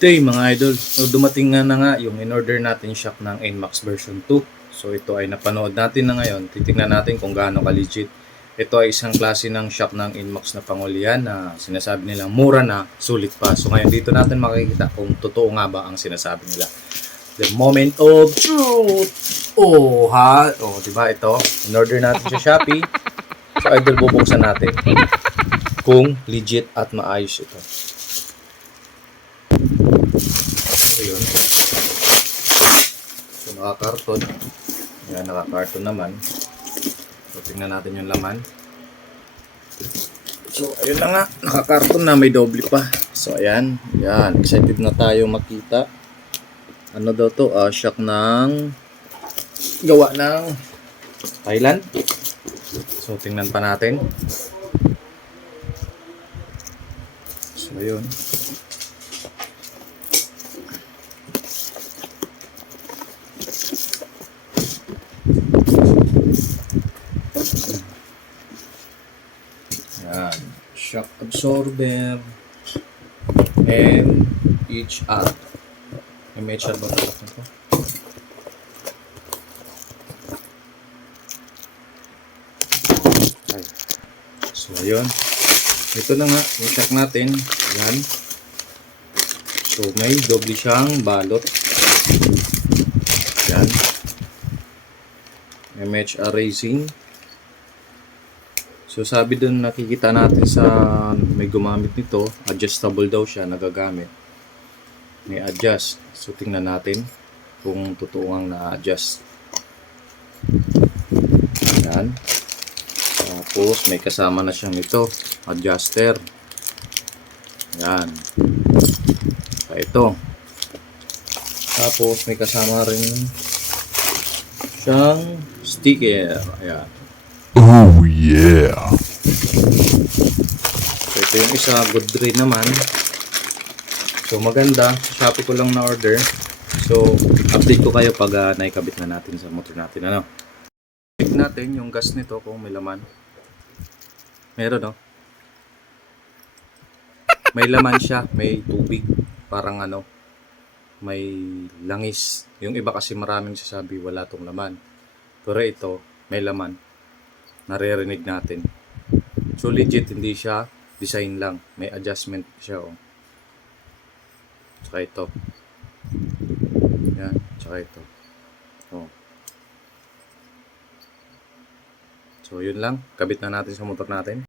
Day mga idol, so dumating na nga yung in-order natin shock ng NMAX version 2. So ito ay napanood natin na ngayon, titingnan natin kung gaano ka-legit. Ito ay isang klase ng shock ng NMAX na pangulian na sinasabi nilang mura na, sulit pa. So ngayon dito natin makikita kung totoo nga ba ang sinasabi nila. The moment of truth! Oh ha? Oh, diba ito? In-order natin sa Shopee. So idol, bubuksan natin kung legit at maayos ito. So yun. So nakakarton. Yan, nakakarton naman. So tingnan natin yung laman. So ayun na nga, nakakarton na, may doble pa. So ayan, yan, excited na tayo makita. Ano daw to? Shock ng gawa ng Thailand. So tingnan pa natin. So ayun. Yan, shock absorber MHR. MHR ba tawag nito? Ay. So ayun. Ito na nga yung shock natin. Yan. So may doble siyang balot. Yan. MHR Racing. So sabi dun, nakikita natin sa may gumamit nito, adjustable daw siya, nagagamit. May adjust. So tingnan natin kung totoo ang na-adjust. Yan. Tapos may kasama na siyang ito, adjuster. Yan. So ito. Tapos may kasama rin siyang sticker. Ayan. Oh yeah. So ito yung isa, good rin naman. So maganda, sa Shopee ko lang na order. So update ko kayo pag naikabit na natin sa motor natin. Ano? Check natin yung gas nito kung may laman. Meron, no? May laman siya, may tubig, parang ano, may langis. Yung iba kasi maraming sasabi wala tong laman. Pero ito, may laman. Naririnig natin. So legit, hindi siya design lang, may adjustment siya. Oh. Tsaka ito. Yan, tsaka ito. Oh. So yun lang, kabit na natin sa motor natin.